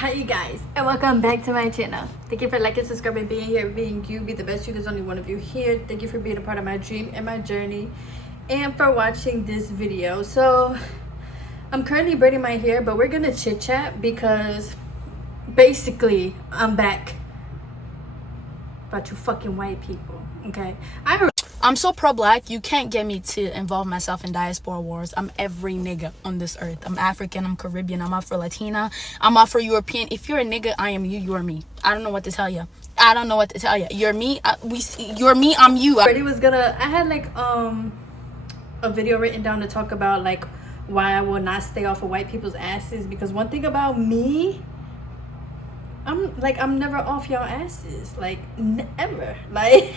Hi you guys, and welcome back to my channel. Thank you for liking, subscribing, being here, being you, be the best you. There's only one of you here. Thank you for being a part of my dream and my journey, and for watching this video. So I'm currently braiding my hair, but we're gonna chit chat because basically I'm back about you fucking white people. Okay, I'm so pro-black, you can't get me to involve myself in diaspora wars. I'm every nigga on this earth. I'm African, I'm Caribbean, I'm Afro-Latina, I'm Afro-European. If you're a nigga, I am you, you're me. I don't know what to tell you. You're me, you're me, I'm you. I had like a video written down to talk about like why I will not stay off of white people's asses, because one thing about me, I'm never off y'all asses, like never. Like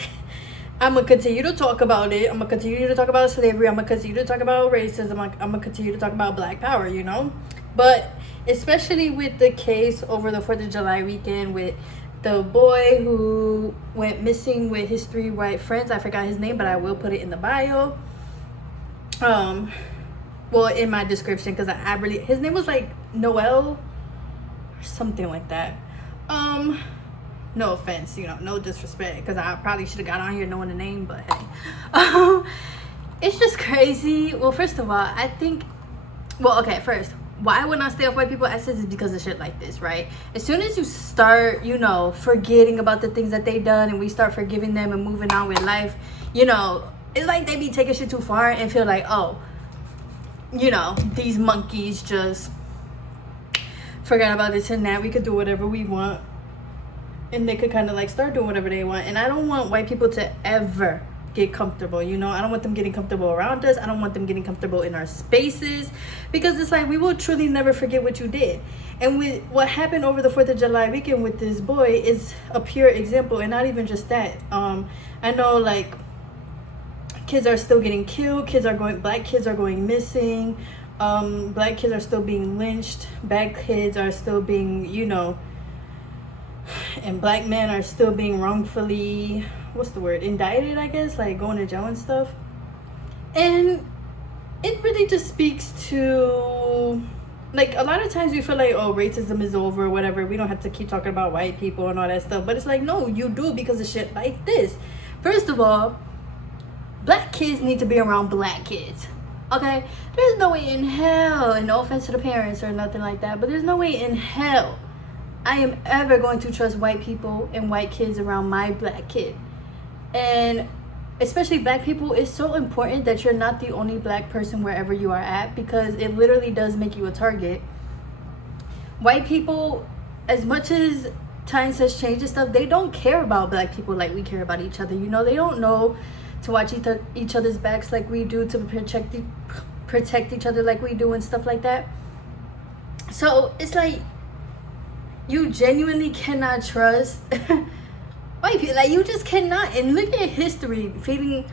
I'm gonna continue to talk about it. I'm gonna continue to talk about slavery. I'm gonna continue to talk about racism. I'm gonna continue to talk about Black Power, you know? But especially with the case over the 4th of July weekend with the boy who went missing with his 3 white friends. I forgot his name, but I will put it in the bio. Well, in my description, because I really, his name was like Noel or something like that. No offense, you know, no disrespect, because I probably should have got on here knowing the name, but hey. It's just crazy. Well, first of all, I think, well, okay, first, why I would not stay off white people's asses is because of shit like this, right? As soon as you start, you know, forgetting about the things that they done, and we start forgiving them and moving on with life, you know, it's like they be taking shit too far and feel like, oh, you know, these monkeys just forgot about this and that. We could do whatever we want. And they could kind of like start doing whatever they want. And I don't want white people to ever get comfortable, you know? I don't want them getting comfortable around us. I don't want them getting comfortable in our spaces, because it's like we will truly never forget what you did. And with what happened over the 4th of July weekend with this boy is a pure example. And not even just that. I know like kids are still getting killed. Black kids are going missing. Black kids are still being lynched. Black kids are still being, you know, and black men are still being wrongfully, indicted, I guess, like going to jail and stuff. And it really just speaks to, like, a lot of times we feel like, oh, racism is over, whatever, we don't have to keep talking about white people and all that stuff. But it's like, no, you do, because of shit like this. First of all, black kids need to be around black kids. Okay, there's no way in hell, and no offense to the parents or nothing like that, but there's no way in hell I am ever going to trust white people and white kids around my black kid. And especially black people, it's so important that you're not the only black person wherever you are at, because it literally does make you a target. White people, as much as times has changed and stuff, they don't care about black people like we care about each other. You know, they don't know to watch each other's backs like we do, to protect each other like we do and stuff like that. So it's like, you genuinely cannot trust white people. Like, you just cannot. And look at history, feeding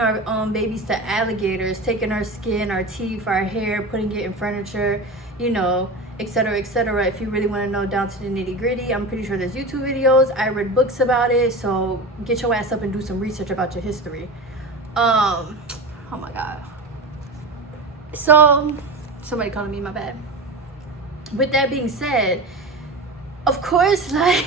our babies to alligators, taking our skin, our teeth, our hair, putting it in furniture, you know, etc., etc. If you really want to know down to the nitty-gritty, I'm pretty sure there's YouTube videos. I read books about it, so get your ass up and do some research about your history. Oh my god. So somebody calling me, my bad. With that being said, of course, like,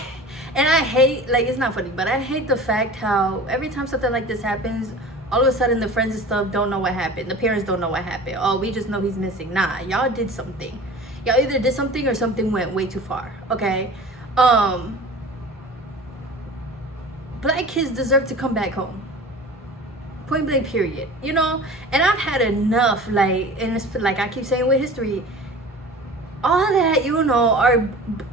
and I hate, like, it's not funny, but I hate the fact how every time something like this happens, all of a sudden the friends and stuff don't know what happened. The parents don't know what happened. Oh, we just know he's missing. Nah, y'all did something. Y'all either did something or something went way too far. Okay? Black kids deserve to come back home. Point blank, period. You know? And I've had enough, like, and it's like I keep saying with history, all that, you know,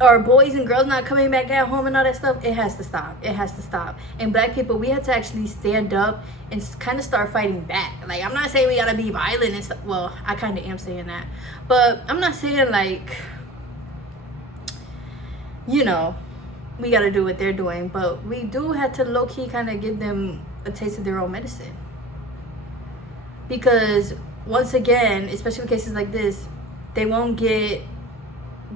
our boys and girls not coming back at home and all that stuff, it has to stop. It has to stop. And black people, we have to actually stand up and kind of start fighting back. Like, I'm not saying we gotta be violent and stuff. Well, I kind of am saying that, but I'm not saying, like, you know, we gotta do what they're doing. But we do have to low-key kind of give them a taste of their own medicine, because once again, especially with cases like this, they won't get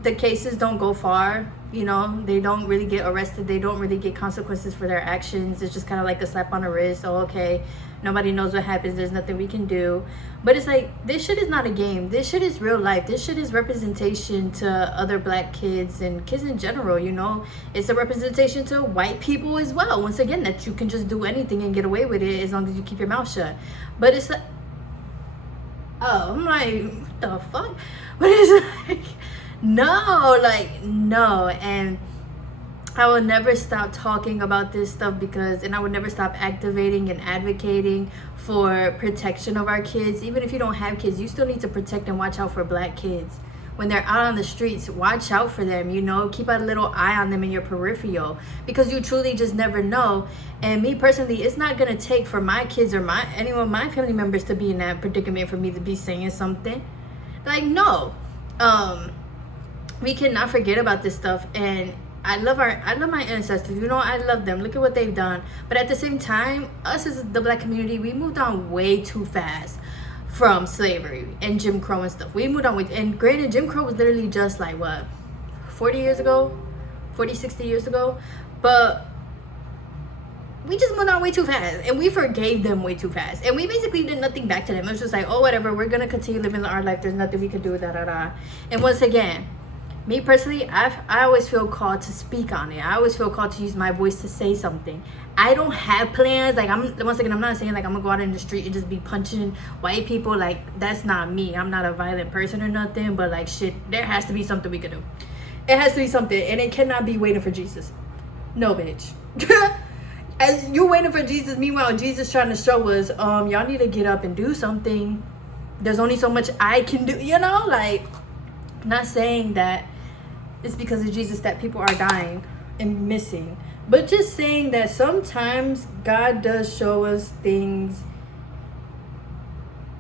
the cases don't go far. You know, they don't really get arrested. They don't really get consequences for their actions. It's just kind of like a slap on the wrist. Oh, okay, nobody knows what happens. There's nothing we can do. But it's like, this shit is not a game. This shit is real life. This shit is representation to other black kids and kids in general, you know. It's a representation to white people as well. Once again, that you can just do anything and get away with it as long as you keep your mouth shut. But it's like, oh, I'm like, what the fuck? But it's like, no, like, no. And I will never stop talking about this stuff and I would never stop activating and advocating for protection of our kids. Even if you don't have kids, you still need to protect and watch out for black kids. When they're out on the streets, watch out for them, you know, keep a little eye on them in your peripheral, because you truly just never know. And me personally, it's not gonna take for my kids or my family members to be in that predicament for me to be saying something. Like, no. We cannot forget about this stuff. And I love my ancestors, you know, I love them. Look at what they've done. But at the same time, us as the black community, we moved on way too fast from slavery and Jim Crow and stuff. We moved on and granted, Jim Crow was literally just like, what, 40 years ago, 40, 60 years ago. But we just moved on way too fast, and we forgave them way too fast, and we basically did nothing back to them. It was just like, oh, whatever, we're gonna continue living our life, there's nothing we can do, And once again, me personally, I always feel called to speak on it. I always feel called to use my voice to say something. I don't have plans. Like, once again, I'm not saying like I'm gonna go out in the street and just be punching white people. Like, that's not me. I'm not a violent person or nothing. But like, shit, there has to be something we can do. It has to be something, and it cannot be waiting for Jesus. No, bitch. As you're waiting for Jesus, meanwhile Jesus trying to show us, y'all need to get up and do something. There's only so much I can do. You know, like, not saying that it's because of Jesus that people are dying and missing, but just saying that sometimes God does show us things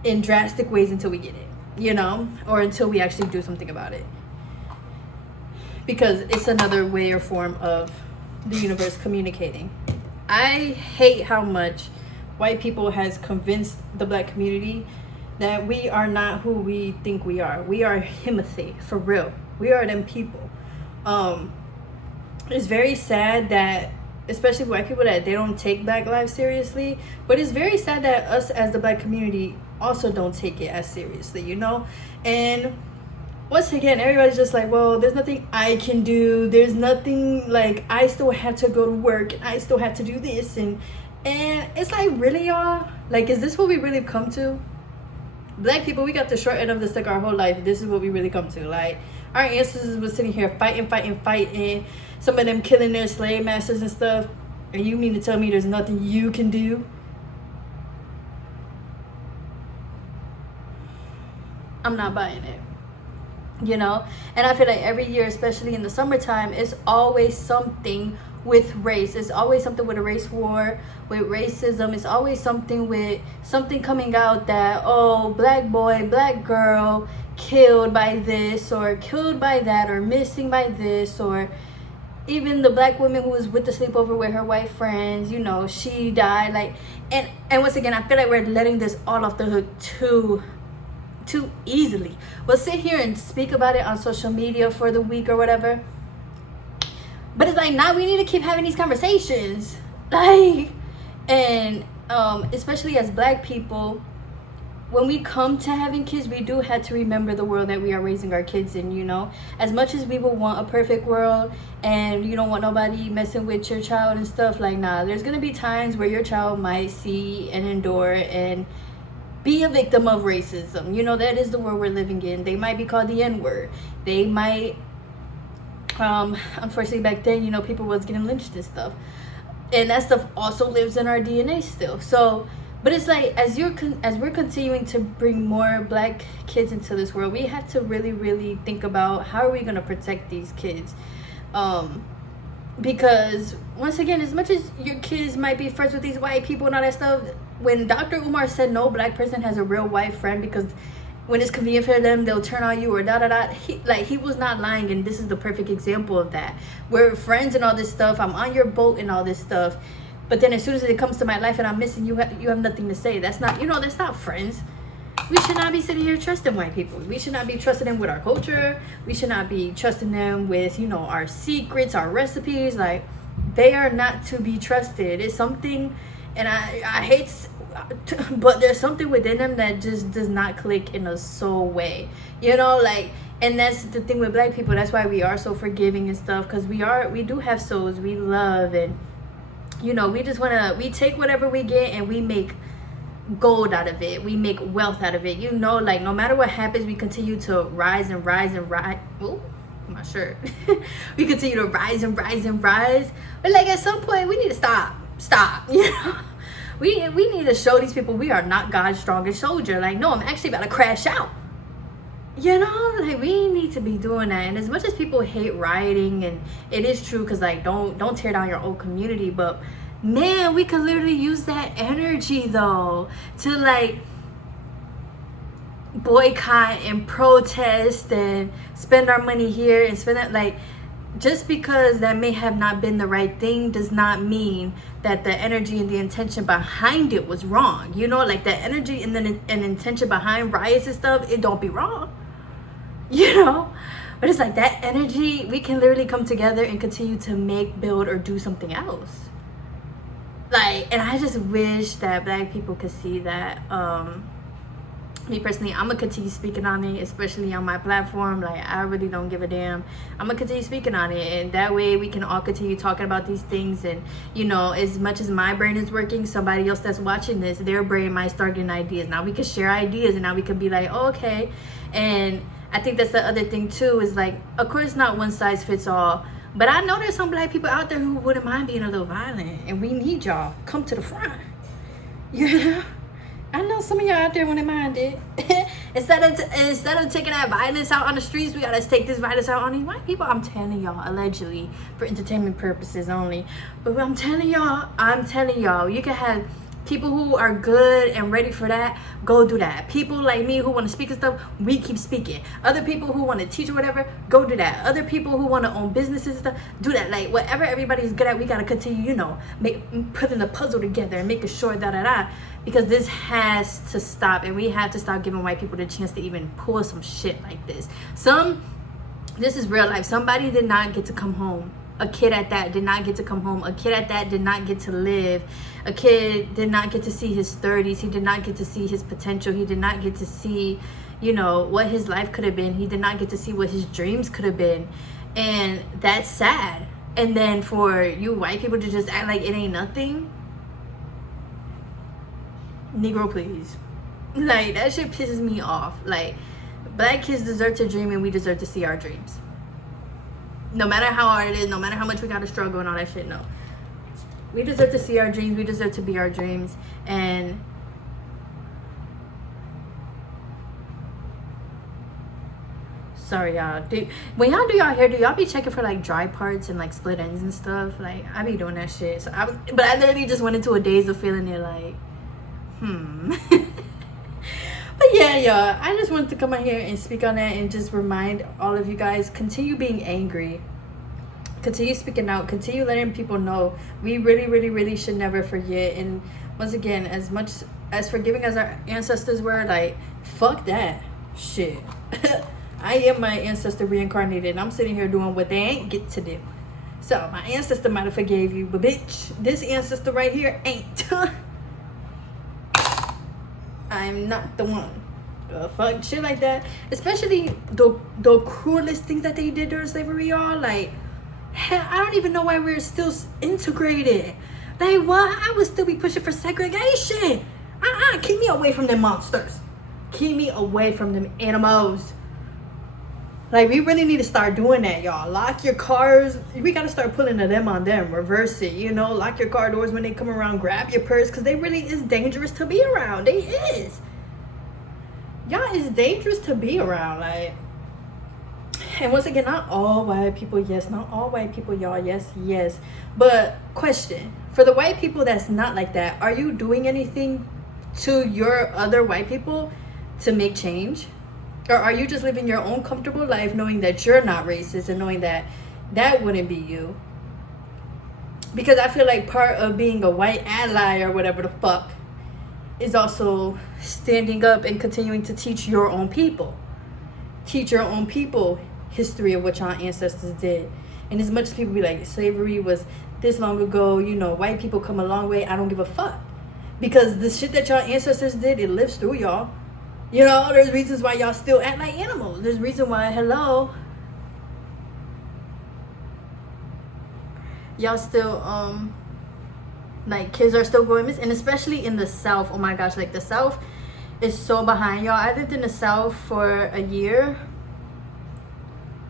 in drastic ways until we get it, you know, or until we actually do something about it, because it's another way or form of the universe communicating. I hate how much white people has convinced the black community that we are not who we think we are. We are Himothy, for real. We are them people. It's very sad that, especially white people, that they don't take black lives seriously. But it's very sad that us as the black community also don't take it as seriously, you know? And once again, everybody's just like, well, there's nothing I can do. There's nothing, like, I still have to go to work and I still have to do this. And it's like, really, y'all? Like, is this what we really come to? Black people, we got the short end of the stick our whole life. This is what we really come to. Like, our ancestors was sitting here fighting. Some of them killing their slave masters and stuff. And you mean to tell me there's nothing you can do? I'm not buying it. You know? And I feel like every year, especially in the summertime, it's always something with race. It's always something with a race war, with racism. It's always something with something coming out that, oh, black boy, black girl killed by this, or killed by that, or missing by this, or even the black woman who was with the sleepover with her white friends, you know, she died. Like, and once again, I feel like we're letting this all off the hook too easily. We'll sit here and speak about it on social media for the week or whatever, but it's like, now we need to keep having these conversations, like, and especially as black people, when we come to having kids, we do have to remember the world that we are raising our kids in, you know? As much as we would want a perfect world and you don't want nobody messing with your child and stuff, like, nah, there's gonna be times where your child might see and endure and be a victim of racism. You know, that is the world we're living in. They might be called the N-word. They might, unfortunately back then, you know, people was getting lynched and stuff. And that stuff also lives in our DNA still. So, but it's like, as we're continuing to bring more black kids into this world, we have to really, really think about how are we going to protect these kids. Because once again, as much as your kids might be friends with these white people and all that stuff, when Dr. Umar said no black person has a real white friend because when it's convenient for them, they'll turn on you or he was not lying, and this is the perfect example of that. We're friends and all this stuff. I'm on your boat and all this stuff. But then as soon as it comes to my life and I'm missing you, you have nothing to say. That's not, you know, that's not friends. we should not be sitting here trusting white people. We should not be trusting them with our culture. We should not be trusting them with, you know, our secrets, our recipes. Like, they are not to be trusted. It's something, and I hate but there's something within them that just does not click in a soul way, you know, like. And that's the thing with black people. That's why we are so forgiving and stuff, because we do have souls. We love, and you know, we just want to, we take whatever we get and we make gold out of it. We make wealth out of it, you know. Like, no matter what happens, we continue to rise and rise and rise. Oh, my shirt. We continue to rise and rise and rise, but like, at some point we need to stop, you know. We need to show these people we are not God's strongest soldier. Like, no, I'm actually about to crash out. You know, like, we need to be doing that. And as much as people hate rioting, and it is true, because like, don't tear down your old community, but man, we could literally use that energy though to like boycott and protest and spend our money here and spend that. Like, just because that may have not been the right thing does not mean that the energy and the intention behind it was wrong. You know, like, the energy and the intention behind riots and stuff, it don't be wrong, you know. But it's like, that energy, we can literally come together and continue to make, build, or do something else. Like, and I just wish that black people could see that. Me personally, I'm gonna continue speaking on it, especially on my platform. Like, I really don't give a damn. I'm gonna continue speaking on it, and that way we can all continue talking about these things. And you know, as much as my brain is working, somebody else that's watching this, their brain might start getting ideas. Now we can share ideas, and now we can be like, oh, okay. And I think that's the other thing too, is like, of course, not one size fits all, but I know there's some black people out there who wouldn't mind being a little violent, and we need y'all come to the front. You know, I know some of y'all out there wouldn't mind it. instead of taking that violence out on the streets, we gotta take this violence out on these white people. I'm telling y'all, allegedly for entertainment purposes only, but I'm telling y'all, you can have people who are good and ready for that, go do that. People like me who want to speak and stuff, we keep speaking. Other people who want to teach or whatever, go do that. Other people who want to own businesses and stuff, do that. Like, whatever everybody's good at, we gotta continue, you know, putting the puzzle together and making sure because this has to stop, and we have to stop giving white people the chance to even pull some shit like this. This is real life. Somebody did not get to come home. A kid at that did not get to come home. A kid at that did not get to live. A kid did not get to see his 30s. He did not get to see his potential. He did not get to see, you know, what his life could have been. He did not get to see what his dreams could have been. And that's sad. And then for you white people to just act like it ain't nothing. Negro, please. Like, that shit pisses me off. Like, black kids deserve to dream, and we deserve to see our dreams. No matter how hard it is, no matter how much we gotta struggle and all that shit, no. We deserve to see our dreams. We deserve to be our dreams. And sorry, y'all. When y'all do y'all hair, do y'all be checking for like dry parts and like split ends and stuff? Like, I be doing that shit. So but I literally just went into a daze of feeling it, like, But yeah, y'all, I just wanted to come out here and speak on that and just remind all of you guys, continue being angry, continue speaking out, continue letting people know. We really, really, really should never forget. And once again, as much as forgiving as our ancestors were, like, fuck that shit. I am my ancestor reincarnated, and I'm sitting here doing what they ain't get to do. So my ancestor might have forgave you, but bitch, this ancestor right here ain't. I'm not the one. Fuck shit like that. Especially the cruelest things that they did during slavery, y'all. Like, hell, I don't even know why we're still integrated. Like, what? I would still be pushing for segregation. Keep me away from them monsters. Keep me away from them animals. Like, we really need to start doing that, y'all. Lock your cars. We gotta start pulling a them on them. Reverse it, you know. Lock your car doors when they come around. Grab your purse, because they really is dangerous to be around. They is. Y'all, is dangerous to be around. Like, and once again, not all white people. Yes, not all white people, y'all. Yes. But question, for the white people that's not like that, are you doing anything to your other white people to make change? Or are you just living your own comfortable life knowing that you're not racist and knowing that that wouldn't be you? Because I feel like part of being a white ally or whatever the fuck is also standing up and continuing to teach your own people. Teach your own people history of what your ancestors did. And as much as people be like, slavery was this long ago, you know, white people come a long way, I don't give a fuck. Because the shit that y'all ancestors did, it lives through y'all. You know, there's reasons why y'all still act like animals. There's reason why, hello, y'all still, like, kids are still going missing. And especially in the South, oh my gosh, like, the South is so behind y'all. I lived in the South for a year.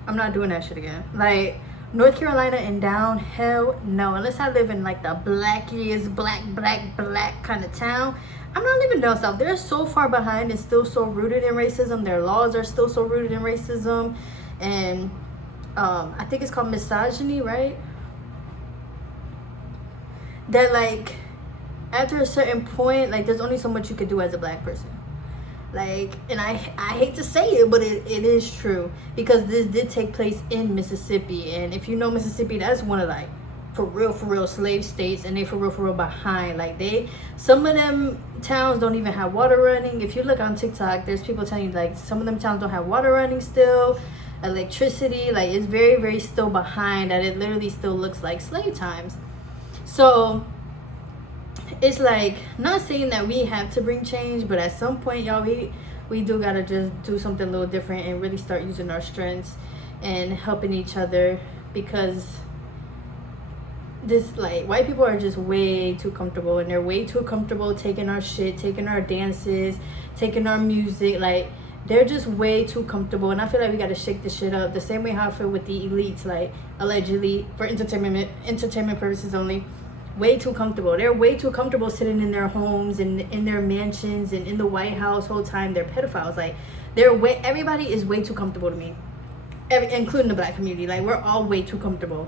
I'm not doing that shit again. Like, North Carolina and down, hell no. Unless I live in, like, the blackiest, black kind of town. I'm not living down south. They're so far behind and still so rooted in racism. Their laws are still so rooted in racism. And I think it's called misogyny, right? That, like, after a certain point, like, there's only so much you could do as a black person. Like, and I hate to say it, but it is true. Because this did take place in Mississippi. And if you know Mississippi, that's one of, like, for real slave states. And they for real behind. Like, some of them towns don't even have water running. If you look on TikTok, there's people telling you, like, some of them towns don't have water running still. Electricity, like, it's very still behind. That it literally still looks like slave times. So it's like, not saying that we have to bring change, but at some point, y'all, we do gotta just do something a little different and really start using our strengths and helping each other. Because this, like, white people are just way too comfortable, and they're way too comfortable taking our shit, taking our dances, taking our music. Like, they're just way too comfortable, and I feel like we gotta shake this shit up the same way how I feel with the elites, like, allegedly for entertainment purposes only. Way too comfortable. They're way too comfortable sitting in their homes and in their mansions and in the White House whole time. They're pedophiles. Like, everybody is way too comfortable to me, including the black community. Like, we're all way too comfortable.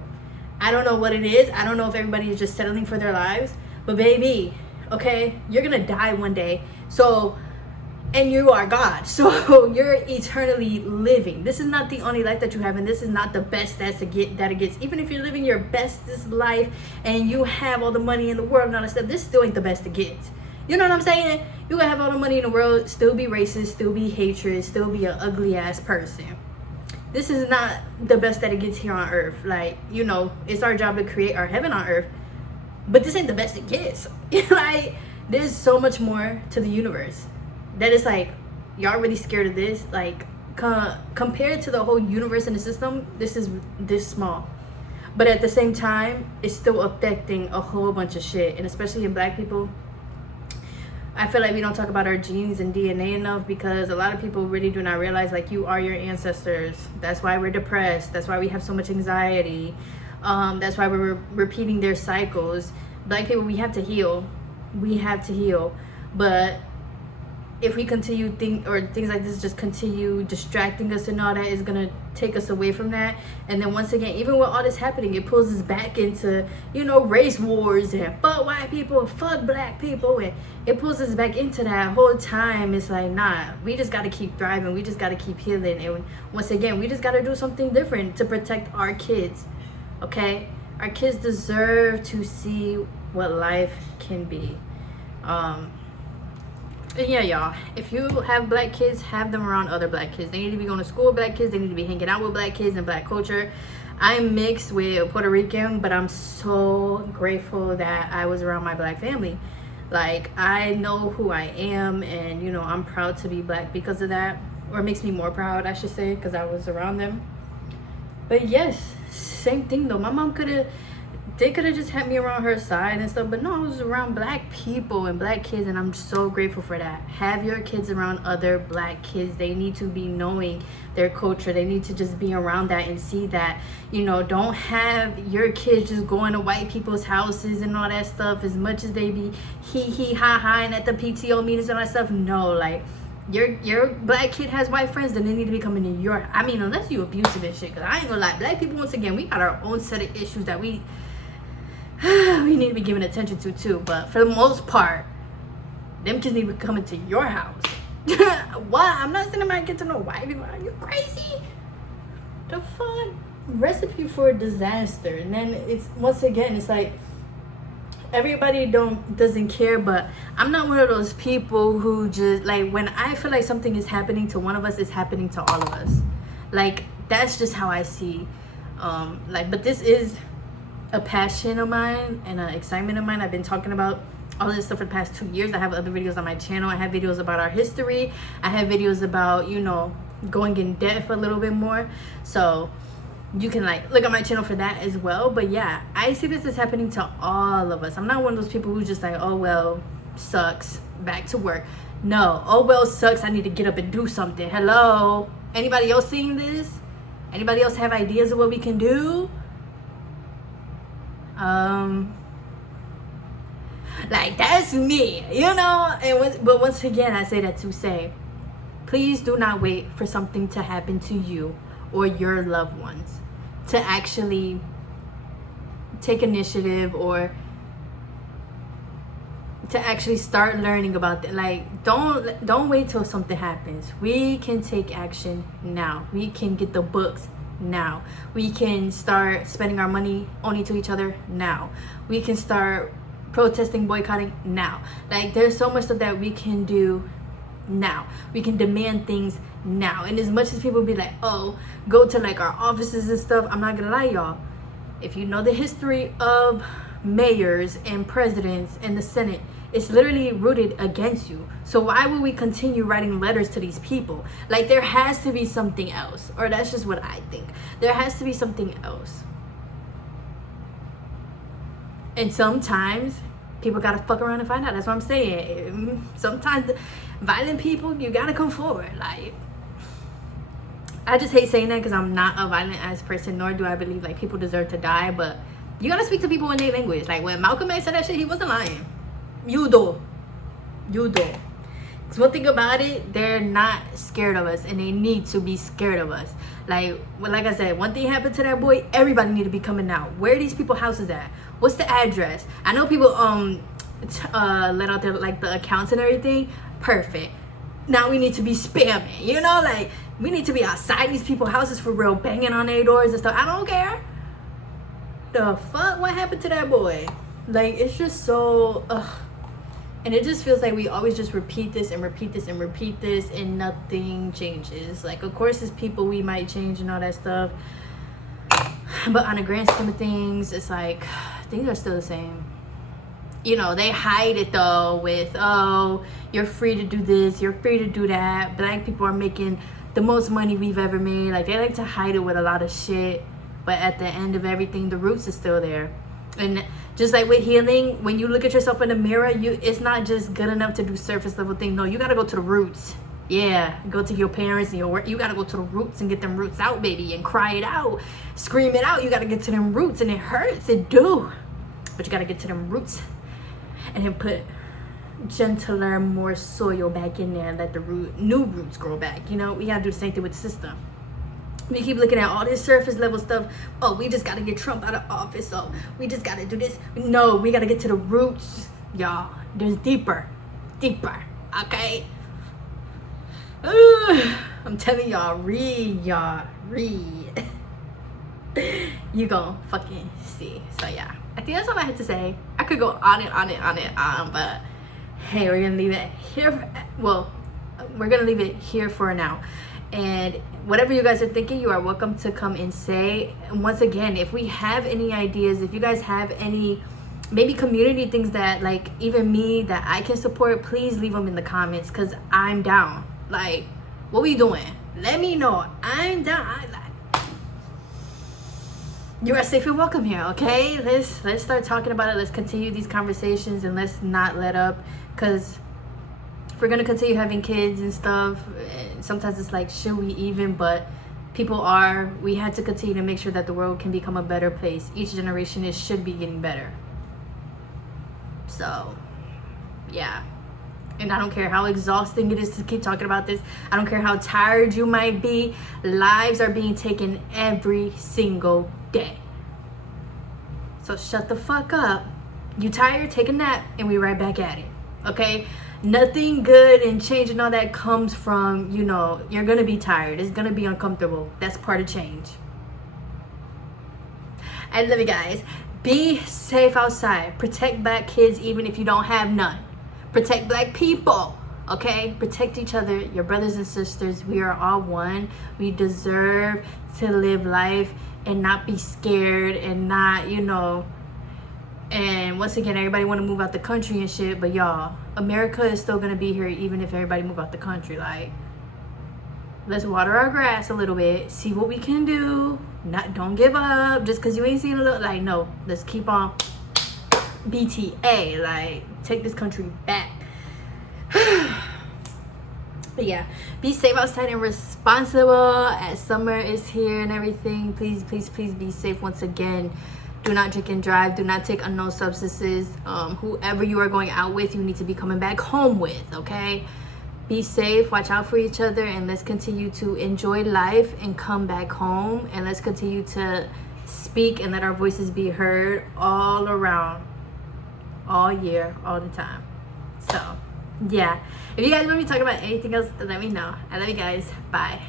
I don't know what it is. I don't know if everybody is just settling for their lives, but baby, okay, you're gonna die one day. So, and you are God, so you're eternally living. This is not the only life that you have, and this is not the best that it gets. Even if you're living your bestest life and you have all the money in the world and all that stuff, this still ain't the best it gets. You know what I'm saying? You gonna have all the money in the world, still be racist, still be hatred, still be an ugly ass person. This is not the best that it gets here on earth. Like, you know, it's our job to create our heaven on earth, but this ain't the best it gets. Like, there's so much more to the universe that is like, y'all really scared of this? Like, compared to the whole universe and the system, this is this small. But at the same time, it's still affecting a whole bunch of shit. And especially in black people, I feel like we don't talk about our genes and DNA enough, because a lot of people really do not realize, like, you are your ancestors. That's why we're depressed. That's why we have so much anxiety. That's why we're repeating their cycles. Black people, we have to heal. We have to heal. But if we continue things like this just continue distracting us and all that, is gonna take us away from that. And then once again, even with all this happening, it pulls us back into, you know, race wars and fuck white people, fuck black people, and it pulls us back into that whole time. It's like, nah, we just gotta keep thriving, we just gotta keep healing, and once again, we just gotta do something different to protect our kids. Okay, our kids deserve to see what life can be. And yeah, y'all, if you have black kids, have them around other black kids. They need to be going to school with black kids. They need to be hanging out with black kids and black culture. I'm mixed with Puerto Rican, but I'm so grateful that I was around my black family. Like, I know who I am, and, you know, I'm proud to be black because of that. Or it makes me more proud, I should say, because I was around them. But yes, same thing though. My mom they could have just had me around her side and stuff, but no, I was around black people and black kids, and I'm so grateful for that. Have your kids around other black kids. They need to be knowing their culture. They need to just be around that and see that. You know, don't have your kids just going to white people's houses and all that stuff, as much as they be hee ha ha and at the PTO meetings and all that stuff. No, like, your black kid has white friends, then they need to be coming to your, I mean, unless you abusive and shit, because I ain't gonna lie, black people, once again, we got our own set of issues that we need to be giving attention to too. But for the most part, them kids need to be coming to your house. What? I'm not sending my kid to no white people. Are you crazy? The fuck? Recipe for disaster. And then it's, once again, it's like, everybody doesn't care, but I'm not one of those people who just like, when I feel like something is happening to one of us, it's happening to all of us. Like, that's just how I see. Like, but this is a passion of mine and an excitement of mine. I've been talking about all of this stuff for the past 2 years. I have other videos on my channel. I have videos about our history. I have videos about, you know, going in depth a little bit more. So you can like look at my channel for that as well. But yeah, I see this is happening to all of us. I'm not one of those people who's just like, oh well, sucks, back to work. No, oh well, sucks, I need to get up and do something. Hello, anybody else seeing this? Anybody else have ideas of what we can do? Like, that's me, you know. But once again, I say that to say, please do not wait for something to happen to you or your loved ones to actually take initiative or to actually start learning about that. Like, don't wait till something happens. We can take action now. We can get the books now. We can start spending our money only to each other now. We can start protesting, boycotting now. Like, there's so much stuff that we can do now. We can demand things now. And as much as people be like, oh, go to like our offices and stuff, I'm not gonna lie, y'all, if you know the history of mayors and presidents and the Senate, it's literally rooted against you. So why would we continue writing letters to these people? Like, there has to be something else, or that's just what I think. There has to be something else. And sometimes people gotta fuck around and find out. That's what I'm saying. Sometimes violent people, you gotta come forward. Like, I just hate saying that because I'm not a violent ass person, nor do I believe like people deserve to die. But you gotta speak to people in their language. Like, when Malcolm X said that shit, he wasn't lying. You do. Because one thing about it, they're not scared of us, and they need to be scared of us. Like I said, one thing happened to that boy, everybody need to be coming out. Where are these people houses at? What's the address? I know people let out their like the accounts and everything. Perfect. Now we need to be spamming, you know, like we need to be outside these people's houses for real, banging on their doors and stuff. I don't care. The fuck? What happened to that boy? Like, it's just so and it just feels like we always just repeat this and repeat this and repeat this, and nothing changes. Like, of course, as people, we might change and all that stuff, but on a grand scheme of things, it's like things are still the same. You know, they hide it though with, oh, you're free to do this, you're free to do that. Black people are making the most money we've ever made. Like, they like to hide it with a lot of shit, but at the end of everything, the roots is still there. And just like with healing, when you look at yourself in the mirror, it's not just good enough to do surface level things. No, you gotta go to the roots. Yeah, go to your parents and your work. You gotta go to the roots and get them roots out, baby, and cry it out, scream it out. You gotta get to them roots, and it hurts, it do, but you gotta get to them roots and then put gentler, more soil back in there and let the new roots grow back. You know, we gotta do the same thing with the system. We keep looking at all this surface level stuff. Oh, we just gotta get Trump out of office. Oh, we just gotta do this. No, we gotta get to the roots, y'all. There's deeper, okay? I'm telling y'all, read. You gon' fucking see. So yeah, I think that's all I had to say. I could go on and on, but hey, we're gonna leave it here. Well, we're gonna leave it here for now. And whatever you guys are thinking, you are welcome to come and say. And once again, if we have any ideas, if you guys have any maybe community things that like even me that I can support, please leave them in the comments, because I'm down. Like, what we doing? Let me know. I'm down. You are safe and welcome here, okay? Let's start talking about it. Let's continue these conversations, and let's not let up, because if we're gonna continue having kids and stuff, sometimes it's like, should we even? But we had to continue to make sure that the world can become a better place. Each generation should be getting better. So yeah, and I don't care how exhausting it is to keep talking about this. I don't care how tired you might be. Lives are being taken every single day. So shut the fuck up. You tired? Take a nap, and we right back at it, okay? Nothing good and change and all that comes from, you know, you're gonna be tired. It's gonna be uncomfortable. That's part of change. I love you guys. Be safe outside. Protect black kids even if you don't have none. Protect black people. Okay? Protect each other, your brothers and sisters. We are all one. We deserve to live life and not be scared and not, you know. And once again, everybody want to move out the country and shit, but y'all, America is still gonna be here even if everybody move out the country. Like, let's water our grass a little bit, see what we can do. Don't give up just because you ain't seen a little. Like, no, let's keep on BTA. Like, take this country back. But yeah, be safe outside and responsible as summer is here and everything. Please, please, please be safe once again. Do not drink and drive. Do not take unknown substances. Whoever you are going out with, you need to be coming back home with, okay? Be safe, watch out for each other, and let's continue to enjoy life and come back home. And let's continue to speak and let our voices be heard all around, all year, all the time. So, yeah. If you guys want me to talk about anything else, let me know. I love you guys. Bye.